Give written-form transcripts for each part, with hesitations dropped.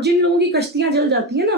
अब जिन लोगों की कश्तियां जल जाती है ना,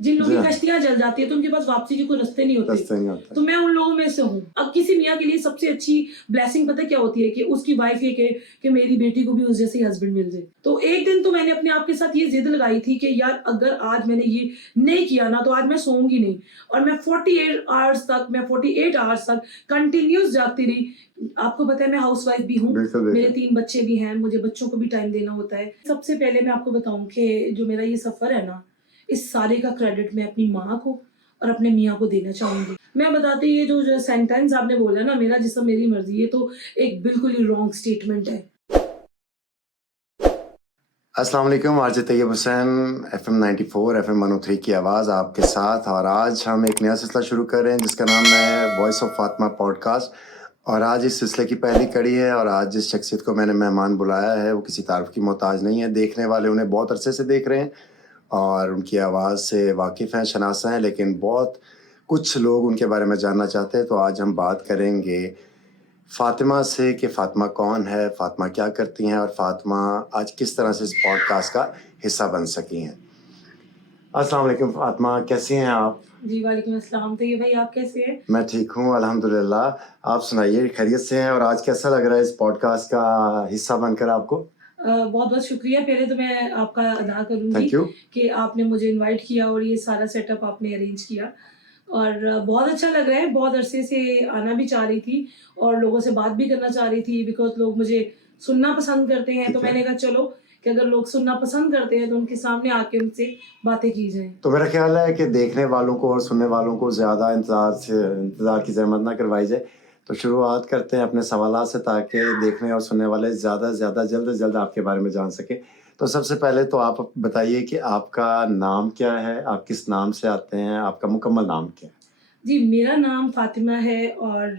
जिन लोगों की कश्तियां जल जाती है तो उनके पास वापसी के कोई रास्ते नहीं होते, तो मैं उन लोगों में से हूँ। अब किसी मियाँ के लिए सबसे अच्छी ब्लेसिंग पता क्या होती है कि उसकी वाइफ ये कहे कि मेरी बेटी को भी उस जैसे हस्बैंड मिल जाए। तो एक दिन तो मैंने अपने आप के साथ ये जिद लगाई थी कि यार अगर आज मैंने ये नहीं किया ना तो आज मैं सोऊंगी नहीं, और मैं 48 आवर्स तक कंटिन्यूस जागती रही। आपको पता है मैं हाउस वाइफ भी हूँ, मेरे 3 बच्चे भी हैं, मुझे बच्चों को भी टाइम देना होता है। सबसे पहले मैं आपको बताऊं कि जो मेरा ये सफर है ना, इस सारे का क्रेडिट मैं अपनी माँ को और अपने मियाँ को देना चाहूंगी। मैं बताती ये जो सेंटेंस आपने बोला ना, मेरा जिसम मेरी मर्जी, ये तो एक बिल्कुल ही रॉन्ग स्टेटमेंट है। अस्सलाम वालेकुम, RJ Tayyab Hussain, FM 94 FM 103 की आवाज़ आपके साथ। और आज हम एक नया सिलसिला शुरू कर रहे हैं जिसका नाम है वॉइस ऑफ फातिमा पॉडकास्ट। और आज इस सिलसिले की पहली कड़ी है, और आज जिस शख्सियत को मैंने मेहमान बुलाया है वो किसी तारीफ की मोहताज नहीं है। देखने वाले उन्हें बहुत अरसे से देख रहे हैं और उनकी आवाज़ से वाकिफ़ हैं, शनासा हैं, लेकिन बहुत कुछ लोग उनके बारे में जानना चाहते हैं। तो आज हम बात करेंगे फातिमा से कि फातिमा कौन है, फातिमा क्या करती हैं, और फातिमा आज किस तरह से इस पॉडकास्ट का हिस्सा बन सकी हैं। अस्सलाम वालेकुम फातिमा, कैसी हैं आप? जी वालेकुम अस्सलाम। तो ये भाई आप कैसे हैं? मैं ठीक हूँ अल्हम्दुलिल्लाह। आप सुनाइए, खैरियत से हैं? और आज कैसा लग रहा है इस पॉडकास्ट का हिस्सा बनकर आपको? बहुत बहुत शुक्रिया। पहले तो मैं आपका अदा करूंगी थैंक यू कि आपने मुझे इनवाइट किया और ये सारा सेटअप आपने अरेंज किया, और बहुत अच्छा लग रहा है। बहुत अरसे से आना भी चाह रही थी और लोगों से बात भी करना चाह रही थी, बिकॉज लोग मुझे सुनना पसंद करते हैं। तो मैंने कहा चलो कि अगर लोग सुनना पसंद करते हैं तो उनके सामने आके उनसे बातें की जाए। तो मेरा ख्याल है कि देखने वालों को और सुनने वालों को ज़्यादा इंतज़ार की ज़हमत ना करवाई जाए। तो शुरुआत करते हैं अपने सवालात से, ताकि देखने और सुनने वाले ज़्यादा से ज़्यादा जल्द से जल्द आपके बारे में जान सकें। तो सबसे पहले तो आप बताइए कि आपका नाम क्या है, आप किस नाम से आते हैं, आपका मुकम्मल नाम क्या है? जी, मेरा नाम फातिमा है और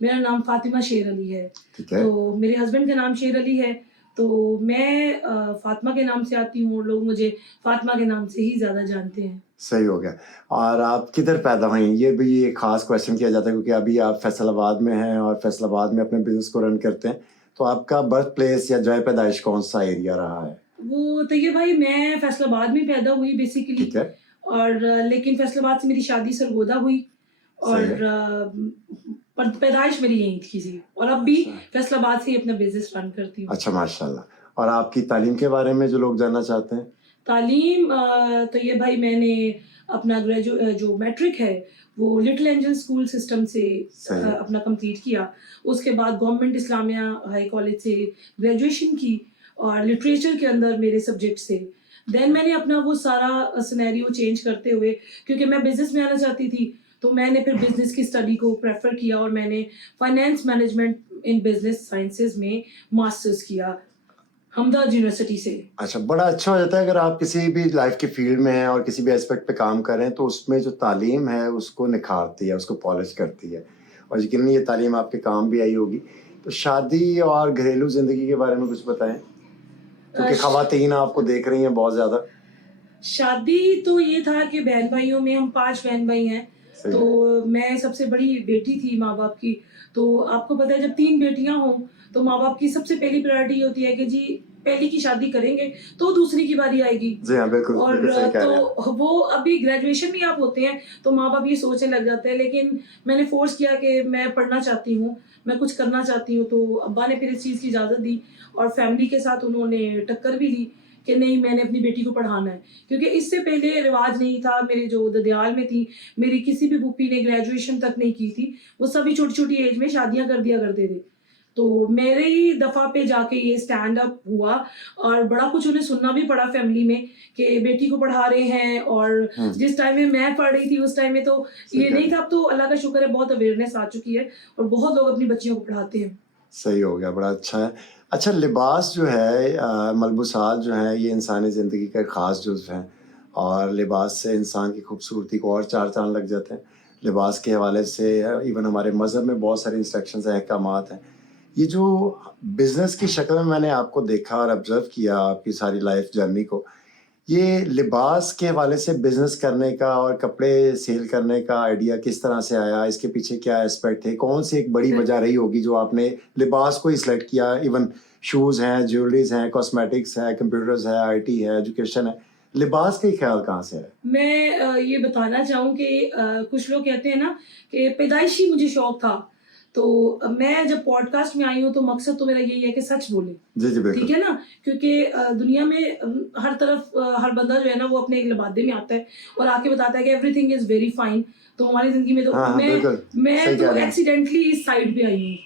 मेरा नाम फातिमा शेर अली है। ठीक है। तो मेरे हस्बैंड का नाम शेर अली है, तो मैं फातिमा के नाम से आती हूँ और लोग मुझे फातिमा के नाम से ही ज़्यादा जानते हैं। सही हो गया। और आप किधर पैदा हुई? ये भी एक ख़ास क्वेश्चन किया जाता है क्योंकि अभी आप फैसलाबाद में हैं और फैसलाबाद में अपने बिजनेस को रन करते हैं। तो आपका बर्थ प्लेस या जगह पैदाइश कौन सा एरिया रहा है? वो तो ये भाई, मैं फैसलाबाद में पैदा हुई बेसिकली, ठीक है। और लेकिन फैसलाबाद से मेरी शादी सरगोदा हुई, और पर पैदाइश मेरी यहीं थी, और अब भी फैसलाबाद से ही अपना बिजनेस रन करती हूँ। अच्छा, माशाल्लाह। और आपकी तालीम के बारे में जो लोग जानना चाहते हैं? तालीम तो ये भाई, मैंने अपना जो मैट्रिक है वो लिटिल एंजल स्कूल सिस्टम से अपना कंप्लीट किया। उसके बाद गवर्नमेंट इस्लामिया हाई कॉलेज से ग्रेजुएशन की, और लिटरेचर के अंदर मेरे सब्जेक्ट से। देन मैंने अपना वो सारा सिनेरियो चेंज करते हुए, क्योंकि मैं बिजनेस में आना चाहती थी, तो मैंने फिर बिजनेस की स्टडी को प्रेफर किया और मैंने finance management in business sciences में मास्टर्स किया हमदर्द यूनिवर्सिटी से। अच्छा, बड़ा अच्छा हो जाता है अगर आप किसी भी लाइफ के फील्ड में हैं और किसी भी एस्पेक्ट पे काम कर रहे हैं, तो उसमें जो तालीम है उसको निखारती है, उसको पॉलिश करती है, और यकीनन ये तालीम आपके काम भी आई होगी। तो शादी और घरेलू ज़िंदगी के बारे में कुछ बताएं, क्योंकि ख़वातीन आपको देख रही हैं बहुत ज़्यादा। शादी तो ये था कि बहन भाइयों में हम 5 बहन भाई हैं, तो मैं सबसे बड़ी बेटी थी माँ बाप की। तो आपको पता है जब 3 बेटियां हों तो माँ बाप की सबसे पहली प्रायोरिटी होती है कि जी पहली की शादी करेंगे तो दूसरी की बारी आएगी। जी हाँ, बिल्कुल। और तो वो अभी ग्रेजुएशन में आप होते हैं तो माँ बाप ये सोचने लग जाते हैं, लेकिन मैंने फोर्स किया कि मैं पढ़ना चाहती हूँ, मैं कुछ करना चाहती हूँ। तो अब्बा ने फिर इस चीज़ की इजाज़त दी और फैमिली के साथ उन्होंने टक्कर भी दी कि नहीं, मैंने अपनी बेटी को पढ़ाना है। क्योंकि इससे पहले रिवाज नहीं था, मेरे जो ददियाल में थी, मेरी किसी भी फूफी ने ग्रेजुएशन तक नहीं की थी, वो सभी छोटी छोटी एज में शादियां कर दिया करते थे। तो मेरे ही दफ़ा पे जाके ये स्टैंड अप हुआ, और बड़ा कुछ उन्हें सुनना भी पड़ा फैमिली में कि बेटी को पढ़ा रहे हैं। और जिस टाइम में मैं पढ़ रही थी उस टाइम में तो ये नहीं था। अब तो अल्लाह का शुक्र है बहुत अवेयरनेस आ चुकी है और बहुत लोग अपनी बच्चियों को पढ़ाते हैं। सही हो गया, बड़ा अच्छा है। अच्छा, लिबास जो है, मलबूसात जो हैं, ये इंसानी ज़िंदगी का एक ख़ास जुज़्व हैं, और लिबास से इंसान की खूबसूरती को और चार चांद लग जाते हैं। लिबास के हवाले से इवन हमारे मज़हब में बहुत सारे इंस्ट्रक्शंस हैं, अहकामात हैं। ये जो बिज़नेस की शक्ल में मैंने आपको देखा और ऑब्ज़र्व किया आपकी सारी लाइफ जर्नी को, ये लिबास के हवाले से बिज़नेस करने का और कपड़े सेल करने का आइडिया किस तरह से आया? इसके पीछे क्या एस्पेक्ट थे? कौन सी एक बड़ी वजह रही होगी जो आपने लिबास को ही सिलेक्ट किया, इवन शूज़ हैं, ज्वेलरीज हैं, कॉस्मेटिक्स है, कंप्यूटर्स है, IT है, एजुकेशन है, लिबास का ख्याल कहाँ से है? मैं ये बताना चाहूँ कि कुछ लोग कहते हैं ना कि पैदाइशी मुझे शौक था, तो मैं जब पॉडकास्ट में आई हूँ तो मकसद तो मेरा यही है कि सच बोले। जी जी बिल्कुल। ठीक है ना, क्योंकि दुनिया में हर तरफ हर बंदा जो है ना वो अपने एक लबादे में आता है और आके बताता है कि एवरीथिंग इज वेरी फाइन। तो हमारी जिंदगी में तो हाँ, हाँ, बिल्कुल। मैं सही कह तो रहे हैं। एक्सीडेंटली इस साइड पे आई हूँ।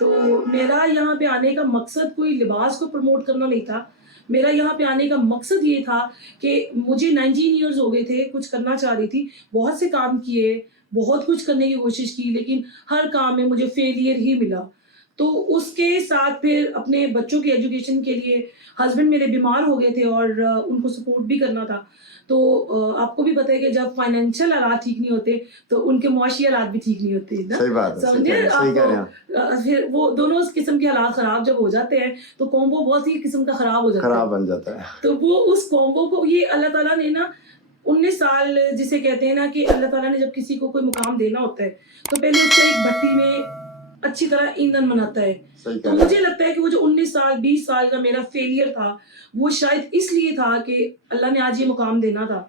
तो मेरा यहाँ पे आने का मकसद कोई लिबास को प्रमोट करना नहीं था। मेरा यहाँ पे आने का मकसद ये था कि मुझे 19 ईयर्स हो गए थे, कुछ करना चाह रही थी, बहुत से काम किए, बहुत कुछ करने की कोशिश की, लेकिन हर काम में मुझे फेलियर ही मिला। तो उसके साथ फिर अपने बच्चों की एजुकेशन के लिए हस्बैंड मेरे बीमार हो गए थे और उनको सपोर्ट भी करना था। तो आपको भी पता है कि जब फाइनेंशियल हालात ठीक नहीं होते तो उनके मुआशी हालात भी ठीक नहीं होते ना। सही बात है, सही समझे कह रहे हैं आप? फिर वो दोनों किस्म के हालात खराब जब हो जाते हैं तो कॉम्बो बहुत ही किस्म का खराब हो जाता है, खराब बन जाता है। तो वो उस कॉम्बो को ये अल्लाह ताला ने ना 19 साल जिसे कहते हैं ना कि अल्लाह ताला ने जब किसी को कोई मुकाम देना होता है तो पहले उसको एक भट्टी में अच्छी तरह ईंधन बनाता है। तो मुझे लगता है कि वो जो 19 साल 20 साल का मेरा फेलियर था वो शायद इसलिए था कि अल्लाह ने आज ये मुकाम देना था।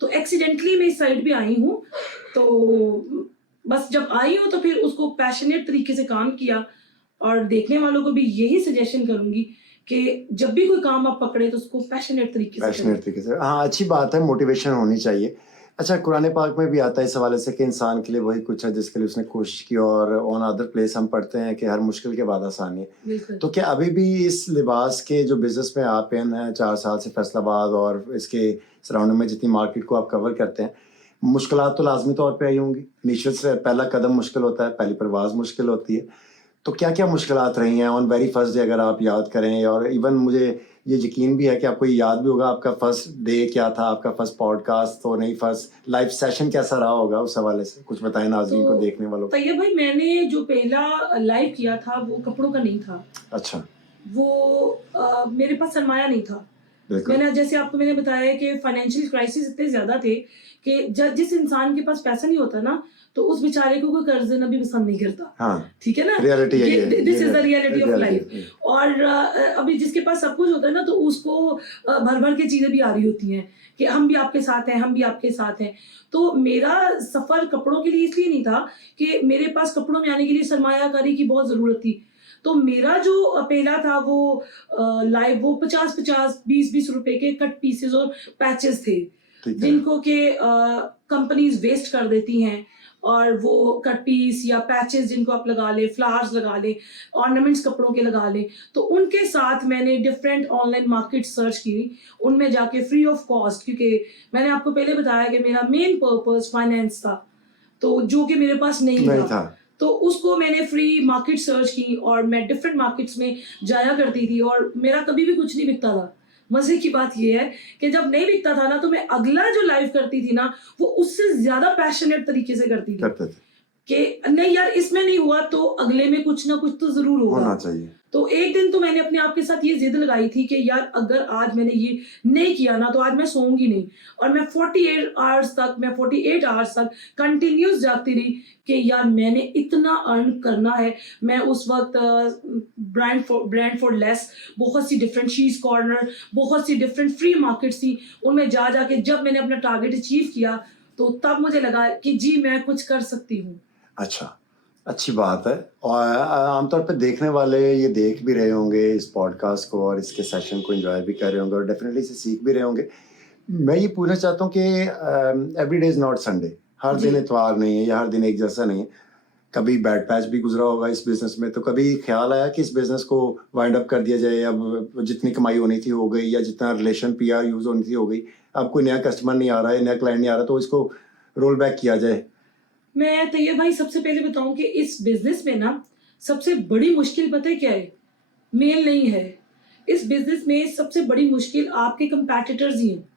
तो एक्सीडेंटली मैं इस साइड पे आई हूँ, तो बस जब आई हूँ तो फिर उसको पैशनेट तरीके से काम किया और देखने वालों को भी यही सजेशन करूंगी कि जब भी कोई काम आप पकड़े तो उसको पैशनेट तरीके से। हाँ, अच्छी बात है, मोटिवेशन होनी चाहिए। अच्छा, कुरान पाक में भी आता है इस हवाले से कि इंसान के लिए वही कुछ है जिसके लिए उसने कोशिश की, और ऑन अदर प्लेस हम पढ़ते हैं कि हर मुश्किल के बाद आसानी है। तो क्या अभी भी इस लिबास के जो बिजनेस में आप इन हैं 4 साल से फैसलाबाद और इसके सराउंडिंग में जितनी मार्केट को आप कवर करते हैं, मुश्किलात तो लाजमी तौर पे आई होंगी। इनिशियल से पहला कदम मुश्किल होता है, पहली परवाज मुश्किल होती है, तो क्या क्या मुश्किलात रही हैं ऑन वेरी फर्स्ट डे अगर आप याद करें? और इवन मुझे ये यकीन भी है कि आपको याद भी होगा आपका फर्स्ट डे क्या था, आपका फर्स्ट पॉडकास्ट तो नहीं, फर्स्ट लाइव सेशन कैसा रहा होगा, उस हवाले से कुछ बताएं नाज़रीन को, देखने वालों को। तैयब भाई, मैंने जो पहला लाइव किया था वो कपड़ों का नहीं था। अच्छा। वो मेरे पास सरमाया नहीं था। मैंने जैसे आपको मैंने बताया कि फाइनेंशियल क्राइसिस इतने ज्यादा थे कि जिस इंसान के पास पैसा नहीं होता ना तो उस बेचारे को कोई कर्ज देना भी पसंद नहीं करता। हाँ, ठीक है ना, रियलिटी है, this is the reality of life. और अभी जिसके पास सब कुछ होता है ना तो उसको भर भर के चीजें भी आ रही होती हैं कि हम भी आपके साथ हैं, हम भी आपके साथ हैं। तो मेरा सफर कपड़ों के लिए इसलिए नहीं था कि मेरे पास कपड़ों में आने के लिए सरमायाकारी की बहुत जरूरत थी। तो मेरा जो पहला था वो लाइव वो 50-50 20-20 रुपए के कट पीसेस और पैचेस थे जिनको के कंपनीज वेस्ट कर देती हैं, और वो कट पीस या पैचेस जिनको आप लगा ले, फ्लावर्स लगा ले, ऑर्नामेंट्स कपड़ों के लगा ले, तो उनके साथ मैंने डिफरेंट ऑनलाइन मार्केट सर्च की, उनमें जाके फ्री ऑफ कॉस्ट, क्योंकि मैंने आपको पहले बताया कि मेरा मेन पर्पस फाइनेंस था, तो जो कि मेरे पास नहीं था। तो उसको मैंने फ्री मार्केट सर्च की और मैं डिफरेंट मार्केट्स में जाया करती थी और मेरा कभी भी कुछ नहीं बिकता था। मजे की बात यह है कि जब नहीं बिकता था ना तो मैं अगला जो लाइव करती थी ना वो उससे ज्यादा पैशनेट तरीके से करती थी कि नहीं यार इसमें नहीं हुआ तो अगले में कुछ ना कुछ तो जरूर होना चाहिए। तो एक दिन तो मैंने अपने आप के साथ ये जिद लगाई थी कि यार अगर आज मैंने ये नहीं किया ना तो आज मैं सोऊंगी नहीं, और मैं 48 आवर्स तक कंटिन्यूस जागती रही कि यार मैंने इतना अर्न करना है। मैं उस वक्त ब्रांड फॉर लेस बहुत सी डिफरेंट शीज कॉर्नर, बहुत सी डिफरेंट फ्री मार्केट्स थी, उनमें जाके जब मैंने अपना टारगेट अचीव किया तो तब मुझे लगा कि जी मैं कुछ कर सकती हूँ। अच्छा, अच्छी बात है। और आमतौर पर देखने वाले ये देख भी रहे होंगे इस पॉडकास्ट को और इसके सेशन को एंजॉय भी कर रहे होंगे और डेफिनेटली इसे सीख भी रहे होंगे। मैं ये पूछना चाहता हूँ कि every day is not Sunday, हर दिन इतवार नहीं है या हर दिन एक जैसा नहीं है। कभी बैड पैच भी गुजरा होगा इस बिजनेस में, तो कभी ख्याल आया कि इस बिजनेस को वाइंड अप कर दिया जाए, अब जितनी कमाई होनी थी हो गई, या जितना रिलेशन PR यूज़ होनी थी हो गई, अब कोई नया कस्टमर नहीं आ रहा है, नया क्लाइंट नहीं आ रहा, तो इसको रोल बैक किया जाए? मैं तैयब भाई सबसे पहले बताऊं कि इस बिजनेस में ना सबसे बड़ी मुश्किल पता है क्या है? मेल नहीं है। इस बिजनेस में सबसे बड़ी मुश्किल आपके कंपैटिटर्स ही हैं।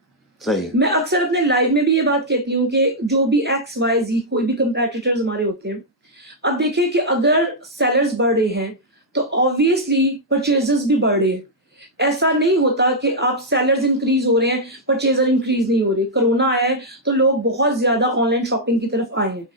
सही है। मैं अक्सर अपने लाइव में भी ये बात कहती हूँ कि जो भी XYZ कोई भी कंपैटिटर्स हमारे होते हैं, अब देखें कि अगर सेलर्स बढ़ रहे हैं तो ऑब्वियसली परचेजर्स भी बढ़ रहे हैं। ऐसा नहीं होता कि आप सेलर्स इंक्रीज हो रहे हैं परचेजर इंक्रीज नहीं हो रहे। कोरोना आया है तो लोग बहुत ज्यादा ऑनलाइन शॉपिंग की तरफ आए हैं,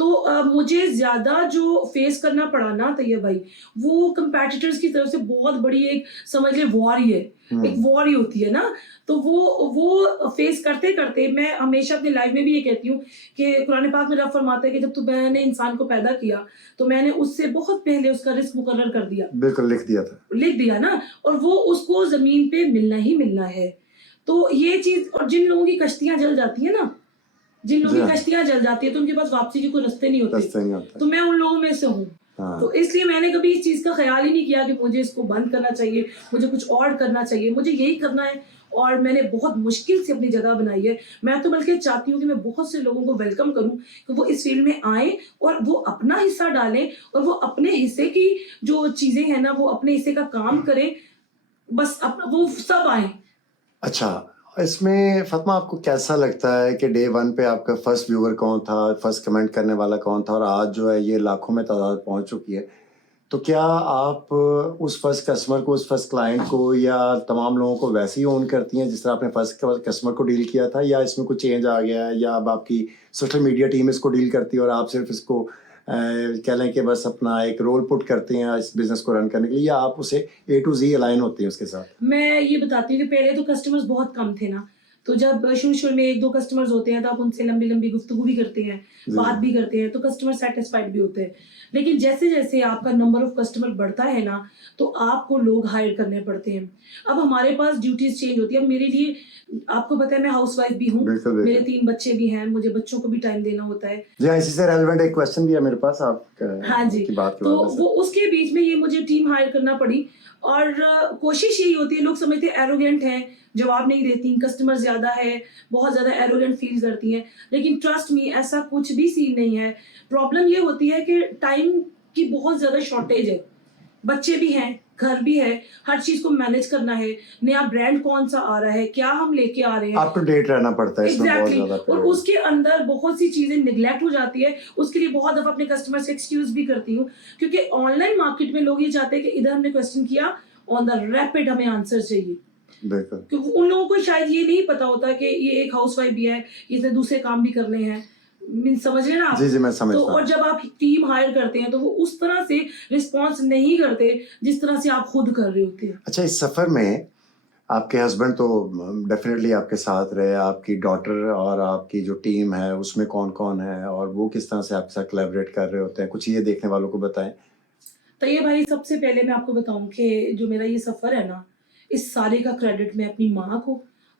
تو مجھے زیادہ جو فیس کرنا پڑا نا طیب بھائی, وہ کمپیٹیٹرز کی طرف سے بہت بڑی ایک سمجھ لے وار ہی ہے, ایک وار ہی ہوتی ہے نا. تو وہ فیس کرتے کرتے میں ہمیشہ اپنی لائف میں بھی یہ کہتی ہوں کہ قرآن پاک میں رب فرماتا ہے کہ جب میں نے انسان کو پیدا کیا تو میں نے اس سے بہت پہلے اس کا رزق مقرر کر دیا, بالکل لکھ دیا نا, اور وہ اس کو زمین پہ ملنا ہی ملنا ہے. تو یہ چیز, اور جن لوگوں کی کشتیاں جل جاتی ہیں نا, جن لوگوں کی کشتیاں جل جاتی ہے تو ان کے پاس واپسی کے کوئی رستے نہیں ہوتے, تو میں ان لوگوں میں سے ہوں. تو اس لیے میں نے کبھی اس چیز کا خیال ہی نہیں کیا کہ مجھے اس کو بند کرنا چاہیے, مجھے کچھ اور کرنا چاہیے, مجھے یہی کرنا ہے. اور میں نے بہت مشکل سے اپنی جگہ بنائی ہے. میں تو بلکہ چاہتی ہوں کہ میں بہت سے لوگوں کو ویلکم کروں کہ وہ اس فیلڈ میں آئیں اور وہ اپنا حصہ ڈالیں اور وہ اپنے حصے کی جو چیزیں ہیں نا وہ اپنے حصے کا کام کریں, بس وہ سب آئیں. اچھا, اس میں فاطمہ آپ کو کیسا لگتا ہے کہ ڈے ون پہ آپ کا فرسٹ ویور کون تھا, فرسٹ کمنٹ کرنے والا کون تھا, اور آج جو ہے یہ لاکھوں میں تعداد پہنچ چکی ہے, تو کیا آپ اس فرسٹ کسٹمر کو, اس فرسٹ کلائنٹ کو یا تمام لوگوں کو ویسے ہی اون کرتی ہیں جس طرح آپ نے فرسٹ کسٹمر کو ڈیل کیا تھا, یا اس میں کچھ چینج آ گیا ہے, یا اب آپ کی سوشل میڈیا ٹیم اس کو ڈیل کرتی ہے اور آپ صرف اس کو کہہ لیں کہ بس اپنا ایک رول پٹ کرتے ہیں اس بزنس کو رن کرنے کے لیے, یا آپ اسے A to Z الائن ہوتے ہیں اس کے ساتھ؟ میں یہ بتاتی ہوں کہ پہلے تو کسٹمرز بہت کم تھے نا, تو جب شروع میں 1-2 کسٹمرز ہوتے ہیں تو آپ ان سے لمبی گفتگو بھی کرتے ہیں, بات بھی کرتے ہیں, تو کسٹمر سیٹسفائڈ بھی ہوتے ہیں. لیکن جیسے جیسے آپ کا نمبر آف کسٹمر بڑھتا ہے نا تو آپ کو لوگ ہائر کرنے پڑتے ہیں. اب ہمارے پاس ڈیوٹیز چینج ہوتی ہے. اب میرے لیے آپ کو پتا ہے میں ہاؤس وائف بھی ہوں, میرے 3 بچے بھی ہیں, مجھے بچوں کو بھی ٹائم دینا ہوتا ہے. جی, اسی سے ریلیونٹ ایک کوسچن بھی ہے میرے پاس آپ کا. ہاں جی, تو وہ اس کے بیچ میں یہ مجھے ٹیم ہائر کرنا پڑی. اور کوشش یہی ہوتی ہے, لوگ سمجھتے ہیں ایروگینٹ ہیں, جواب نہیں دیتی, کسٹمر زیادہ ہے, بہت زیادہ ایروگینٹ فیل کرتی ہیں, لیکن ٹرسٹ می ایسا کچھ بھی سین نہیں ہے. پرابلم یہ ہوتی ہے کہ ٹائم کی بہت زیادہ شارٹیج ہے, بچے بھی ہیں, گھر بھی ہے, ہر چیز کو مینج کرنا ہے, نیا برانڈ کون سا آ رہا ہے, کیا ہم لے کے آ رہے ہیں, اپ ٹو ڈیٹ رہنا پڑتا ہے اس میں بہت زیادہ, اور اس کے اندر بہت سی چیزیں نیگلیکٹ ہو جاتی ہے. اس کے لیے بہت دفعہ اپنے کسٹمر سے ایکسکیوز بھی کرتی ہوں, کیونکہ آن لائن مارکیٹ میں لوگ یہ چاہتے ہیں کہ ادھر ہم نے کوسچن کیا, آن دا ریپڈ ہمیں آنسر چاہیے. کیونکہ ان لوگوں کو شاید یہ نہیں پتا ہوتا کہ یہ ایک ہاؤس وائف بھی ہے, اس نے دوسرے کام بھی کرنے ہیں, سمجھ رہے ہیں نا آپ. جی میں سمجھتا ہوں. اور جب آپ ٹیم ہائر کرتے ہیں تو وہ اس طرح سے رسپانس نہیں کرتے جس طرح سے آپ خود کر رہے ہوتے ہیں. اچھا, اس سفر میں آپ کے ہسبینڈ تو ڈیفینیٹلی آپ کے ساتھ رہے, آپ کی ڈاٹر اور آپ کی جو ٹیم ہے اس میں کون کون ہے اور وہ کس طرح سے آپ کے ساتھ کولیبریٹ کر رہے ہوتے ہیں, کچھ یہ دیکھنے والوں کو بتائیں. تو یہ بھائی سب سے پہلے میں آپ کو بتاؤں کہ جو میرا یہ سفر ہے نا, اس سارے کا کریڈٹ میں اپنی ماں کو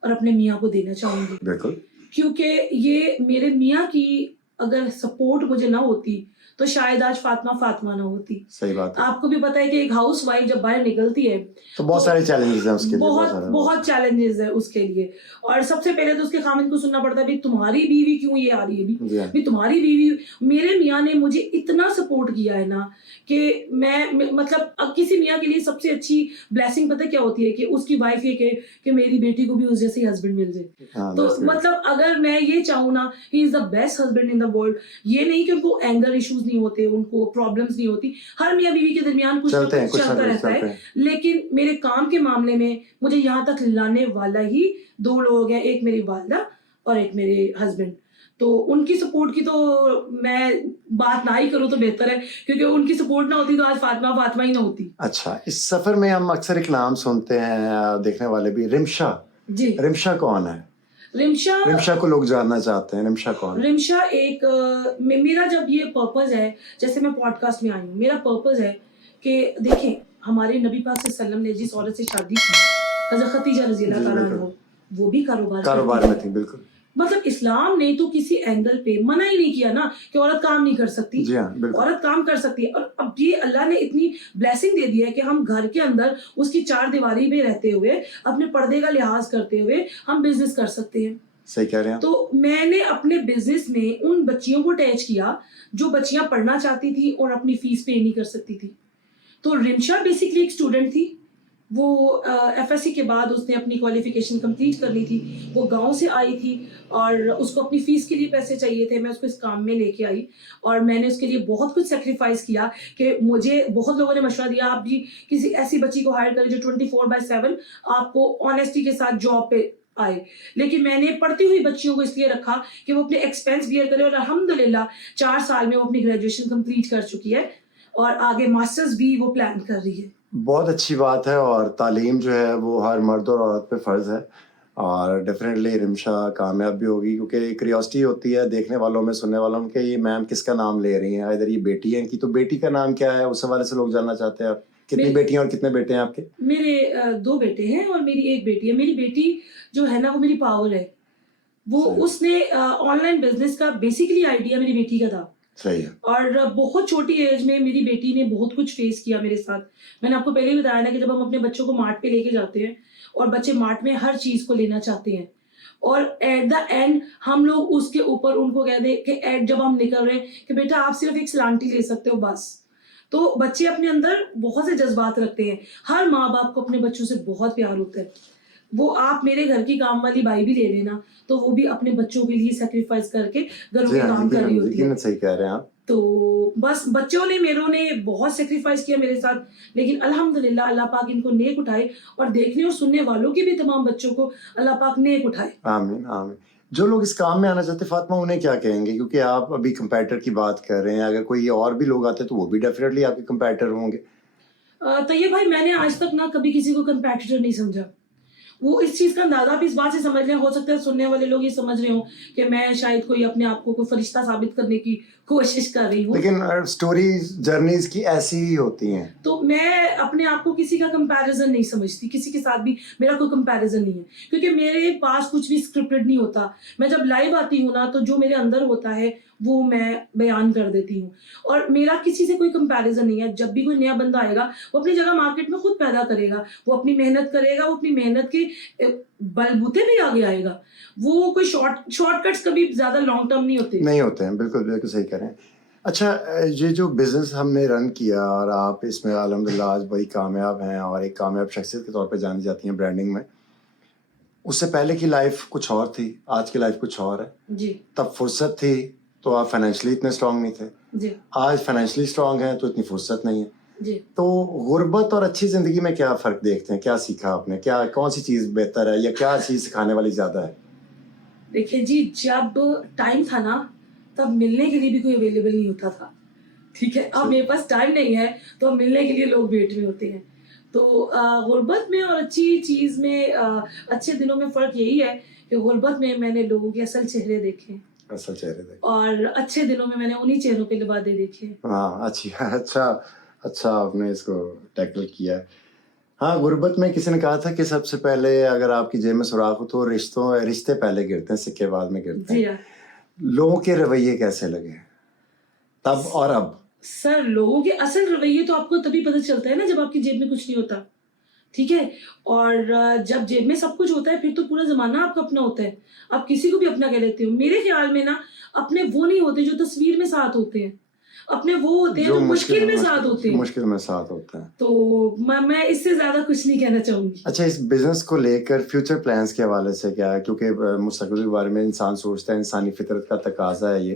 اور اپنے میاں کو دینا چاہوں گی. بالکل, کیونکہ یہ میرے میاں کی اگر سپورٹ مجھے نہ ہوتی تو شاید آج فاطمہ نہ ہوتی. صحیح بات ہے. آپ کو بھی پتا ہے کہ ایک ہاؤس وائف جب باہر نکلتی ہے تو بہت سارے چیلنجز ہیں اس کے لیے, بہت چیلنجز ہیں اس کے لیے. اور سب سے پہلے تو اس کے خامند کو سننا پڑتا ہے بھی تمہاری بیوی کیوں یہ آ رہی ہے, بھی تمہاری بیوی. میرے میاں نے مجھے اتنا سپورٹ کیا ہے نا کہ میں مطلب کسی میاں کے لیے سب سے اچھی بلیسنگ پتہ کیا ہوتی ہے کہ اس کی وائف یہ کہ میری بیٹی کو بھی اس جیسے ہسبینڈ مل جائے. تو مطلب اگر میں یہ چاہوں نا, he is the best husband in the world. یہ نہیں کہ ان کو اینگر ایشوز نہیں ہوتے, ان کو پرابلمس نہیں ہوتی, ہر میاں بیوی کے درمیان کچھ نہ کچھ چلتا رہتا ہے. لیکن میرے کام کے معاملے میں مجھے یہاں تک لانے والا ہی 2 لوگ ہیں, ایک میری والدہ اور ایک میرے ہسبینڈ. تو ان کی سپورٹ کی تو میں بات نہ ہی کروں تو بہتر ہے, کیونکہ ان کی سپورٹ نہ ہوتی تو آج فاطمہ ہی نہ ہوتی. اچھا, اس سفر میں ہم اکثر ایک نام سنتے ہیں, دیکھنے والے بھی, رمشا. جی, رمشا کون ہے؟ رمشا کو لوگ جاننا چاہتے ہیں, رمشا کون؟ رمشا ایک میرا جب یہ پرپز ہے, جیسے میں پوڈ کاسٹ میں آئی ہوں, میرا پرپز ہے کہ دیکھیں ہمارے نبی پاک صلی اللہ علیہ وسلم نے جس عورت سے شادی کی, حضرت خدیجہ رضی اللہ تعالیٰ عنہا, وہ بھی کاروبار میں تھی. بالکل, مطلب اسلام نے تو کسی اینگل پہ منع ہی نہیں کیا نا کہ عورت کام نہیں کر سکتی. عورت کام کر سکتی ہے. اور اب یہ اللہ نے اتنی بلیسنگ دے دی ہے کہ ہم گھر کے اندر اس کی 4 دیواری میں رہتے ہوئے, اپنے پردے کا لحاظ کرتے ہوئے ہم بزنس کر سکتے ہیں. صحیح کہہ رہے ہیں. تو میں نے اپنے بزنس میں ان بچیوں کو اٹیچ کیا جو بچیاں پڑھنا چاہتی تھی اور اپنی فیس پے نہیں کر سکتی تھی. تو رمشا بیسکلی ایک اسٹوڈنٹ تھی, وہ FSC کے بعد اس نے اپنی کوالیفیکیشن کمپلیٹ کرنی تھی. وہ گاؤں سے آئی تھی اور اس کو اپنی فیس کے لیے پیسے چاہیے تھے. میں اس کو اس کام میں لے کے آئی اور میں نے اس کے لیے بہت کچھ سیکریفائس کیا. کہ مجھے بہت لوگوں نے مشورہ دیا, آپ بھی کسی ایسی بچی کو ہائر کریں جو 24/7 آپ کو آنیسٹی کے ساتھ جاب پہ آئے, لیکن میں نے پڑھتی ہوئی بچیوں کو اس لیے رکھا کہ وہ اپنے ایکسپینس بیئر کرے, اور الحمدللہ 4 سال میں وہ اپنی گریجویشن کمپلیٹ کر چکی ہے اور آگے ماسٹرز بھی وہ پلان کر رہی ہے. بہت اچھی بات ہے, اور تعلیم جو ہے وہ ہر مرد اور عورت پہ فرض ہے, اور ڈیفینیٹلی رمشا کامیاب بھی ہوگی, کیونکہ کریوسٹی ہوتی ہے دیکھنے والوں میں, سننے والوں میں کہ یہ میم کس کا نام لے رہی ہیں, ادھر یہ بیٹی ہے ان کی, تو بیٹی کا نام کیا ہے, اس حوالے سے لوگ جاننا چاہتے ہیں. آپ کتنی بیٹیاں اور کتنے بیٹے ہیں آپ کے؟ میرے 2 بیٹے ہیں اور میری 1 بیٹی ہے. میری بیٹی جو ہے نا وہ میری پاور ہے, وہ اس نے آن لائن بزنس کا بیسیکلی آئیڈیا میری بیٹی کا تھا. صحیح ہے. اور بہت چھوٹی ایج میں میری بیٹی نے بہت کچھ فیس کیا میرے ساتھ. میں نے آپ کو پہلے بھی بتایا نا کہ جب ہم اپنے بچوں کو مارٹ پہ لے کے جاتے ہیں اور بچے مارٹ میں ہر چیز کو لینا چاہتے ہیں, اور ایٹ دا اینڈ ہم لوگ اس کے اوپر ان کو کہہ دیں کہ جب ہم نکل رہے ہیں کہ بیٹا آپ صرف ایک سلانٹی لے سکتے ہو بس, تو بچے اپنے اندر بہت سے جذبات رکھتے ہیں. ہر ماں باپ کو اپنے بچوں سے بہت پیار ہوتا ہے. وہ آپ میرے گھر کی کام والی بائی بھی لے لینا تو وہ بھی اپنے بچوں کے لیے سیکریفائس کر کے گھروں کے کام کر رہی ہوتی ہے. صحیح کہہ رہے ہیں آپ. تو بس بچوں نے میروں نے بہت سیکریفائس کیا میرے ساتھ, لیکن الحمدللہ اللہ پاک ان کو نیک اٹھائے, اور دیکھنے اور سننے والوں کے بھی تمام بچوں کو اللہ پاک نیک اٹھائے. آمین آمین. جو لوگ اس کام میں آنا چاہتے ہیں فاطمہ, انہیں کیا کہیں گے, کیونکہ آپ ابھی کمپیٹر کی بات کر رہے ہیں, اگر کوئی اور بھی لوگ آتے ہیں تو وہ بھی ڈیفینیٹلی آپ کے کمپیٹر ہوں گے. طیب بھائی, میں نے آج تک نہ کبھی کسی کو کمپیٹیٹر نہیں سمجھا. وہ اس چیز کا اندازہ بھی اس بات سے سمجھ لیں, ہو سکتا ہے سننے والے لوگ یہ سمجھ رہے ہوں کہ میں شاید کوئی اپنے آپ کو کوئی فرشتہ ثابت کرنے کی کوشش کر رہی ہوں, لیکن سٹوریز جرنیز کی ایسی ہی ہوتی ہیں. تو میں اپنے آپ کو کسی کا کمپیریزن نہیں سمجھتی, کسی کے ساتھ بھی میرا کوئی کمپیریزن نہیں ہے, کیونکہ میرے پاس کچھ بھی اسکرپٹڈ نہیں ہوتا. میں جب لائیو آتی ہوں نا تو جو میرے اندر ہوتا ہے وہ میں بیان کر دیتی ہوں, اور میرا کسی سے کوئی کمپیریزن نہیں ہے. جب بھی کوئی نیا بندہ آئے گا وہ اپنی جگہ مارکیٹ میں خود پیدا کرے گا, وہ اپنی محنت کرے گا, وہ اپنی محنت کے بلبوتے بھی آگے آئے گا. وہ کوئی شارٹ کٹس کبھی زیادہ لانگ ٹرم نہیں ہوتے ہیں. بالکل بالکل صحیح کہہ رہے ہیں. اچھا, یہ جو بزنس ہم نے رن کیا اور آپ اس میں الحمدللہ آج بڑی کامیاب ہیں اور ایک کامیاب شخصیت کے طور پہ جانی جاتی ہیں برانڈنگ میں, اس سے پہلے کی لائف کچھ اور تھی, آج کی لائف کچھ اور ہے. جی. تب فرصت تھی تو آپ فائنینشلی اتنے اسٹرانگ نہیں تھے. جی. آج فائنینشلی اسٹرانگ ہیں تو اتنی فرصت نہیں ہے. جی. تو غربت اور اچھی زندگی میں کیا فرق دیکھتے ہیں, کیا سیکھا آپ نے, کیا کون سی چیز بہتر ہے یا کیا چیز سکھانے والی زیادہ ہے؟ دیکھیں جی, جب ٹائم تھا نا تب ملنے کے لیے بھی کوئی اویلیبل نہیں ہوتا تھا. ٹھیک ہے, اب میرے پاس ٹائم نہیں ہے تو ملنے کے لیے لوگ ویٹ میں ہوتے ہیں. تو غربت میں اور اچھی چیز میں, اچھے دنوں میں فرق یہی ہے کہ غربت میں میں نے لوگوں کے اصل چہرے دیکھے, اور اچھے دنوں میں نے انہی چہروں کے لبادے دیکھے. ہاں اچھا آپ نے اس کو ٹیکل کیا ہے. ہاں, غربت میں کسی نے کہا تھا کہ سب سے پہلے اگر آپ کی جیب میں سوراخ ہو تو رشتے پہلے گرتے ہیں, سکے بعد میں گرتے ہیں. لوگوں کے رویے کیسے لگے تب اور اب؟ سر, لوگوں کے اصل رویے تو آپ کو تبھی پتہ چلتا ہے نا جب آپ کی جیب میں کچھ نہیں ہوتا. ٹھیک ہے, اور جب جیب میں سب کچھ ہوتا ہے پھر تو پورا زمانہ آپ کا اپنا ہوتا ہے, آپ کسی کو بھی اپنا کہہ لیتے ہو. میرے خیال میں نا اپنے وہ نہیں ہوتے جو تصویر میں ساتھ ہوتے ہیں, اپنے وہ ہوتے ہیں جو مشکل میں ساتھ ہوتے ہیں. تو میں اس سے زیادہ کچھ نہیں کہنا چاہوں گی. اچھا, اس بزنس کو لے کر فیوچر پلانس کے حوالے سے کیا ہے, کیونکہ مستقبل کے بارے میں انسان سوچتا ہے, انسانی فطرت کا تقاضا ہے یہ,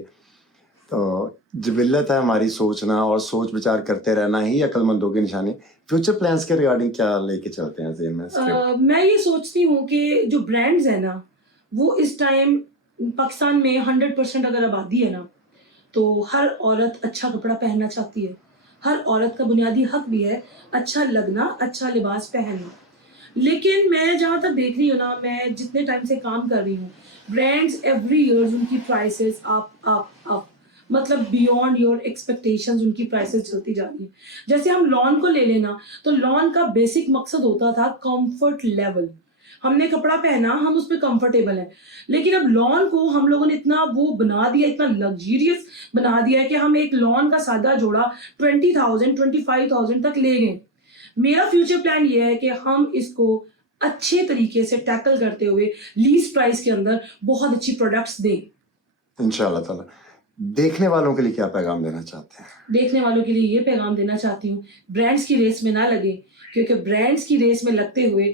تو جبلت ہے ہماری سوچنا, اور سوچ بچار کرتے رہنا ہی عقل مندوں کی نشانی. فیوچر پلانس کے ریگارڈنگ کیا لے کے چلتے ہیں ذہن میں؟ میں یہ سوچتی ہوں کہ جو برانڈز ہیں نا وہ اس ٹائم پاکستان میں 100% اگر آبادی ہے نا تو ہر عورت اچھا کپڑا پہننا چاہتی ہے. ہر عورت کا بنیادی حق بھی ہے اچھا لگنا, اچھا لباس پہننا. لیکن میں جہاں تک دیکھ رہی ہوں نا, میں جتنے ٹائم سے کام کر رہی ہوں, برانڈز ایوری ایئر ان کی پرائسز اپ مطلب بیونڈ یور ایکسپیکٹیشنز ان کی پرائسز چلتی جا رہی ہیں. جیسے ہم لون کو لے لینا تو لون کا بیسک مقصد ہوتا تھا کمفرٹ لیول. ہم نے کپڑا پہنا, ہم اس پہ کمفرٹیبل ہیں, لیکن اب لون کو ہم لوگوں نے اتنا وہ بنا دیا, اتنا لگزیریس بنا دیا ہے کہ ہم ایک لون کا سادہ جوڑا 20,000 25,000 تک لے گئے. میرا فیوچر پلان یہ ہے کہ ہم اس کو اچھے طریقے سے ٹیکل کرتے ہوئے لیس پرائس کے اندر بہت اچھی پروڈکٹس دیں انشاءاللہ تعالی. دیکھنے والوں کے لیے کیا پیغام دینا چاہتے ہیں؟ دیکھنے والوں کے لیے یہ پیغام دینا چاہتی ہوں, برانڈز کی ریس میں نہ لگیں, کیونکہ برانڈز کی ریس میں لگتے ہوئے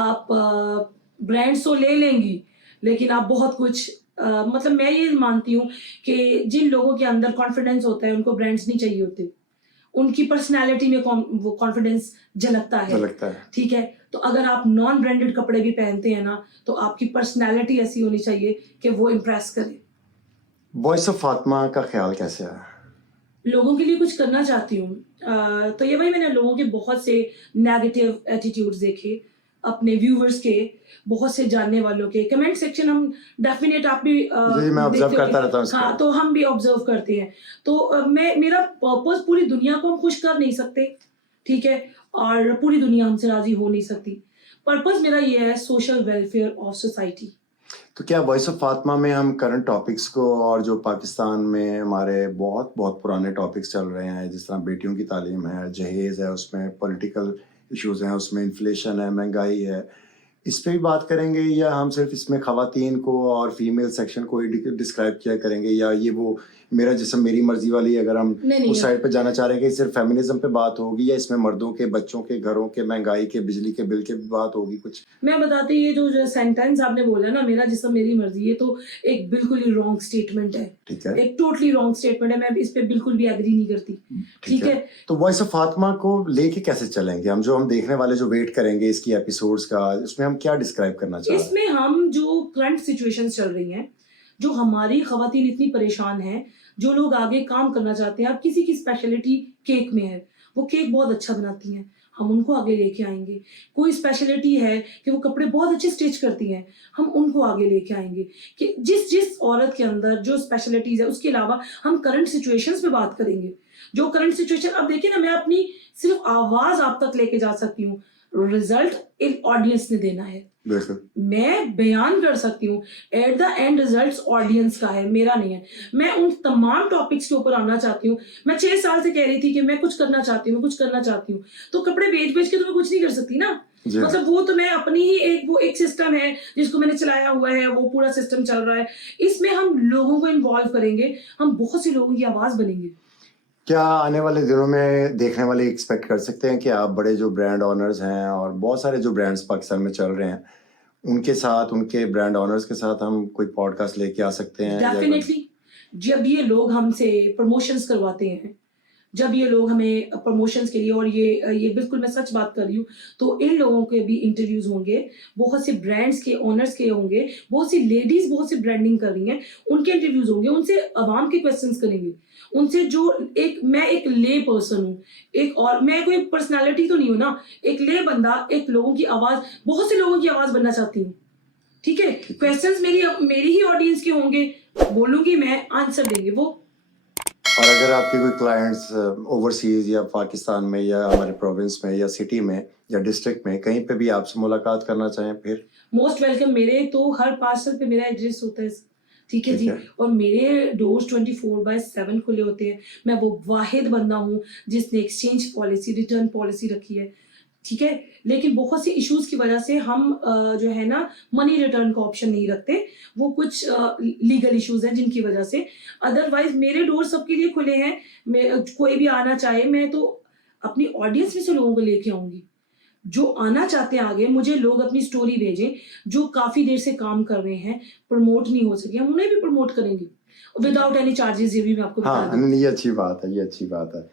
آپ برانڈز تو لے لیں گی لیکن آپ بہت کچھ مطلب میں یہ مانتی ہوں کہ جن لوگوں کے اندر کانفیڈنس ہوتا ہے ان کو برانڈز نہیں چاہیے ہوتے, ان کی پرسنالٹی میں وہ کانفیڈنس جھلکتا ہے. ٹھیک ہے, तो अगर आप नॉन ब्रांडेड कपड़े भी पहनते हैं ना, तो आपकी पर्सनैलिटी ऐसी होनी चाहिए कि वो इम्प्रेस करे। वॉइस ऑफ फातिमा का ख्याल कैसे आया? लोगों के लिए कुछ करना चाहती हूँ। तो ये भाई मैंने लोगों के बहुत से नेगेटिव एटीट्यूड्स देखे, अपने व्यूवर्स के, बहुत से जानने वालों के कमेंट सेक्शन हम डेफिनेट आप भी जी मैं ऑब्जर्व करता रहता हूँ। हाँ, तो हम भी ऑब्जर्व करते हैं। तो मेरा पर्पस पूरी दुनिया को हम खुश कर नहीं सकते, ठीक है, और पूरी दुनिया हमसे राजी हो नहीं सकती। पर्पस मेरा ये है सोशल वेलफेयर ऑफ सोसाइटी। तो क्या वॉइस ऑफ फातिमा में हम करंट टॉपिक्स को और जो पाकिस्तान में हमारे बहुत बहुत पुराने टॉपिक्स चल रहे हैं, जिस तरह बेटियों की तालीम है, जहेज़ है, उसमें पॉलिटिकल इश्यूज हैं, उसमें इन्फ्लेशन है, महंगाई है, इस पे भी बात करेंगे, या हम सिर्फ इसमें ख़वातीन को और फीमेल सेक्शन को ही डिस्क्राइब किया करेंगे, या ये वो मेरा जिस्म मेरी मर्जी वाली अगर हम उस साइड पे जाना चाह रहे हैं कि सिर्फ फेमिनिज्म पे बात होगी, या इसमें मर्दों के, बच्चों के, घरों के, महंगाई के, बिजली के बिल के भी बात होगी कुछ? मैं बताती ये जो सेंटेंस आपने बोला ना, मेरा जिस्म मेरी मर्जी, ये तो एक बिल्कुल ही रॉन्ग स्टेटमेंट है। ठीक है, एक टोटली रॉन्ग स्टेटमेंट है, मैं इस पे बिल्कुल भी एग्री नहीं करती। ठीक है, तो वॉइस ऑफ फातिमा को लेके कैसे चलेंगे हम? जो हम देखने वाले जो वेट करेंगे इसकी एपिसोड्स का, उसमें हम क्या डिस्क्राइब करना चाह रहे हैं? इसमें हम जो करंट सिचुएशंस चल रही हैं, जो हमारी खवातीन इतनी परेशान हैं, जो लोग आगे काम करना चाहते हैं, अब किसी की स्पेशलिटी केक में है, वो केक बहुत अच्छा बनाती हैं, हम उनको आगे लेके आएंगे। कोई स्पेशलिटी है कि वो कपड़े बहुत अच्छे स्टिच करती हैं, हम उनको आगे लेके आएंगे। कि जिस जिस औरत के अंदर जो स्पेशलिटीज है, उसके अलावा हम करंट सिचुएशंस पे बात करेंगे। जो करंट सिचुएशन, अब देखिए ना, मैं अपनी सिर्फ आवाज आप तक लेके जा सकती हूँ, रिजल्ट एक ऑडियंस ने देना है। मैं बयान कर सकती हूँ, at the end result audience का है, मेरा नहीं है। मैं उन तमाम टॉपिक्स के ऊपर आना चाहती हूँ। मैं 6 साल से कह रही थी कि मैं कुछ करना चाहती हूँ, कुछ करना चाहती हूँ, तो कपड़े बेच के तो मैं कुछ नहीं कर सकती ना। मतलब वो तो मैं अपनी ही एक सिस्टम है जिसको मैंने चलाया हुआ है, वो पूरा सिस्टम चल रहा है। इसमें हम लोगों को इन्वॉल्व करेंगे, हम बहुत सी लोगों की आवाज बनेंगे। क्या आने वाले दिनों में देखने वाले एक्सपेक्ट कर सकते हैं कि आप बड़े जो ब्रांड ऑनर्स हैं और बहुत सारे जो ब्रांड्स पाकिस्तान में चल रहे हैं, उनके साथ, उनके ब्रांड ऑनर्स के साथ हम कोई पॉडकास्ट लेके आ सकते हैं? डेफिनेटली। जब ये लोग हमसे प्रमोशंस करवाते हैं, जब ये लोग हमें प्रमोशंस के लिए, और ये बिल्कुल मैं सच बात कर रही हूँ, तो इन लोगों के भी इंटरव्यूज होंगे, बहुत से ब्रांड्स के ऑनर्स के होंगे, बहुत सी लेडीज बहुत सी ब्रांडिंग कर रही हैं, उनके इंटरव्यूज होंगे, उनसे अवाम के क्वेश्चंस करेंगे, उनसे जो मैं एक ले पर्सन हूँ, और मैं कोई पर्सनालिटी तो नहीं हूँ ना, एक ले बंदा, एक लोगों की आवाज, बहुत से लोगों की आवाज बनना चाहती हूँ। ठीक है, क्वेश्चंस मेरी ही ऑडियंस के होंगे, बोलूंगी मैं, आंसर देंगे वो। और अगर आपके कोई क्लाइंट्स ओवरसीज या पाकिस्तान में या हमारे प्रोविंस में या सिटी में या डिस्ट्रिक्ट में कहीं पे भी आपसे मुलाकात करना चाहें, फिर मोस्ट वेलकम। मेरे तो हर पार्सल पे मेरा एड्रेस होता है, ठीक है जी, और मेरे डोर्स 24/7 खुले होते हैं। मैं वो वाहिद बंदा हूँ जिसने एक्सचेंज पॉलिसी, रिटर्न पॉलिसी रखी है, ठीक है। लेकिन बहुत सी इश्यूज की वजह से हम जो है ना, मनी रिटर्न का ऑप्शन नहीं रखते, वो कुछ लीगल इश्यूज हैं जिनकी वजह से। अदरवाइज मेरे डोर सबके लिए खुले हैं, कोई भी आना चाहे, मैं तो अपनी ऑडियंस में से लोगों को लेके आऊंगी। जो आना चाहते हैं आगे, मुझे लोग अपनी स्टोरी भेजें, जो काफी देर से काम कर रहे हैं, प्रमोट नहीं हो सके, हम उन्हें भी प्रमोट करेंगे विदाउट एनी चार्जेस। ये भी मैं आपको बता दूं। ये अच्छी बात है, ये अच्छी बात है।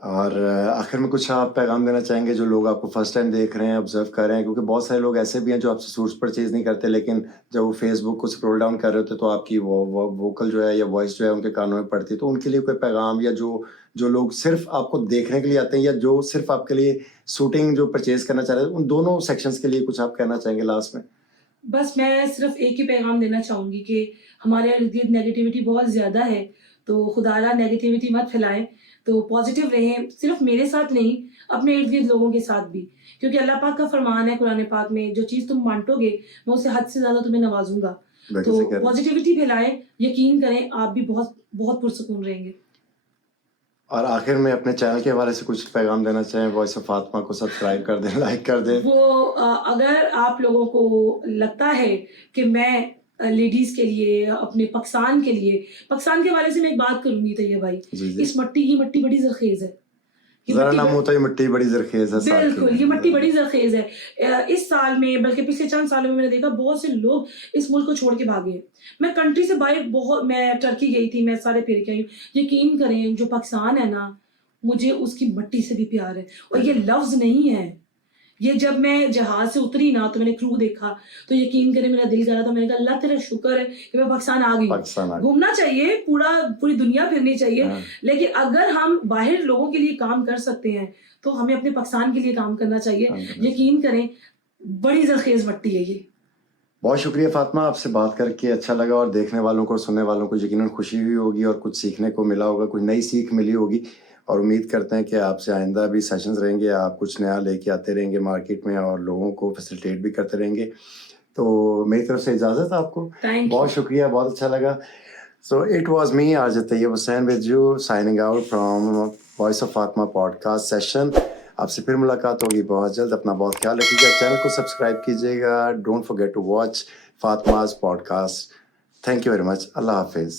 और आखिर में कुछ आप पैगाम देना चाहेंगे जो लोग आपको फर्स्ट टाइम देख रहे हैं, ऑब्जर्व कर रहे हैं? क्योंकि बहुत सारे लोग ऐसे भी हैं जो आपसे सूट्स परचेज नहीं करते, लेकिन जब वो फेसबुक को स्क्रॉल डाउन कर रहे होते तो आपकी वो वोकल जो है या वॉइस जो है उनके कानों में पड़ती है। तो उनके लिए कोई पैगाम, या जो लोग सिर्फ आपको देखने के लिए आते हैं, या जो सिर्फ आपके लिए शूटिंग जो परचेज करना चाह रहे हैं, उन दोनों सेक्शंस के लिए कुछ आप कहना चाहेंगे लास्ट में? बस मैं सिर्फ एक ही पैगाम देना चाहूंगी कि हमारे इर्द गिर्द नेगेटिविटी बहुत ज्यादा है, तो खुदारा नेगेटिविटी मत फैलाएं, तो पॉजिटिव रहें, सिर्फ मेरे साथ नहीं, अपने इर्द गिर्द लोगों के साथ भी। क्योंकि अल्लाह पाक का फरमान है कुरान पाक में, जो चीज़ तुम बांटोगे मैं उससे हद से ज़्यादा तुम्हें नवाजूंगा। तो पॉजिटिविटी फैलाएं, यकीन करें आप भी बहुत बहुत पुरसुकून रहेंगे। और आखिर में अपने चैनल के हवाले से कुछ पैगाम देना चाहें? वॉइस ऑफ फातिमा को सब्सक्राइब कर दें, लाइक कर दें। वो अगर आप लोगों को लगता है कि मैं लेडीज के लिए, अपने पाकिस्तान के लिए, पाकिस्तान के हवाले से मैं एक बात करूंगी तो ये भाई, इस मट्टी की मट्टी बड़ी जरखेज है, जरा नाम होता है मट्टी बड़ी जरखेज है। बिल्कुल, ये मट्टी बड़ी जरखेज है। इस साल में, बल्कि पिछले चंद सालों में मैंने देखा बहुत से लोग इस मुल्क को छोड़ के भागे। मैं कंट्री से बाहर मैं टर्की गई थी, मैं सारे फिर के आई हूँ। यकीन करें, जो पाकिस्तान है ना, मुझे उसकी मट्टी से भी प्यार है। और ये लफ्ज नहीं है, ये जब मैं जहाज से उतरी ना तो मैंने क्रू देखा, तो यकीन करें मेरा दिल कर रहा था, मैंने कहा अल्लाह तेरा शुक्र है कि मैं पाकिस्तान आ गई। घूमना चाहिए, पूरी दुनिया फिरनी चाहिए, लेकिन अगर हम बाहर लोगों के लिए काम कर सकते हैं तो हमें अपने पाकिस्तान के लिए काम करना चाहिए। यकीन करें बड़ी जरखेज मट्टी है ये। बहुत शुक्रिया फातिमा, आपसे बात करके अच्छा लगा, और देखने वालों को और सुनने वालों को यकीनन खुशी हुई होगी और कुछ सीखने को मिला होगा, कुछ नई सीख मिली होगी, और उम्मीद करते हैं कि आपसे आइंदा भी सेशंस रहेंगे, आप कुछ नया लेके आते रहेंगे मार्केट में और लोगों को फैसिलिटेट भी करते रहेंगे। तो मेरी तरफ से इजाज़त आपको, बहुत शुक्रिया, बहुत अच्छा लगा। So it was me RJ Tayyab Hussain with you signing out from voice of Fatima podcast session. आपसे फिर मुलाकात होगी बहुत जल्द, अपना बहुत ख्याल रखिएगा, चैनल को सब्सक्राइब कीजिएगा, don't forget to watch Fatima's podcast. Thank you very much, Allah हाफिज़।